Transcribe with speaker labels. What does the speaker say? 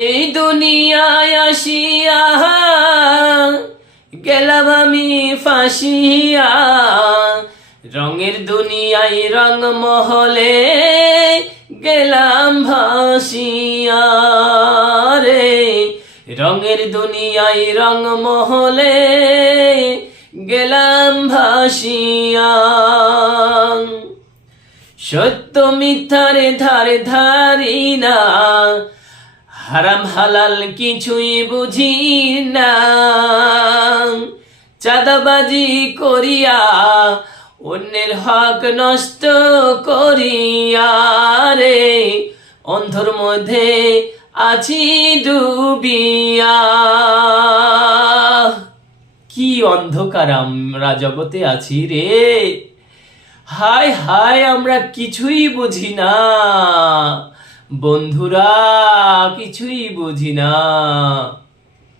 Speaker 1: এই দুনিয়ায় আসিয়া গেলাম আমি ফাঁসিয়া। রঙের দুনিয়ায় রং মহলে গেলাম ভাসিয়া রে। রঙের দুনিয়ায় রং মহলে গেলাম ভাসিয়া। সত্য মিথ্যারে ধারে ধারি না হারাম হালাল কিছুই বুঝি না। চাঁদাবাজি করিয়া অন্যের হক নষ্ট করিয়া রে, অন্ধর মধ্যে আছি ডুবিয়া। কি অন্ধকার আমরা জগতে আছি রে। হায় হায়, আমরা কিছুই বুঝি না। বন্ধুরা কিছুই বুঝি না।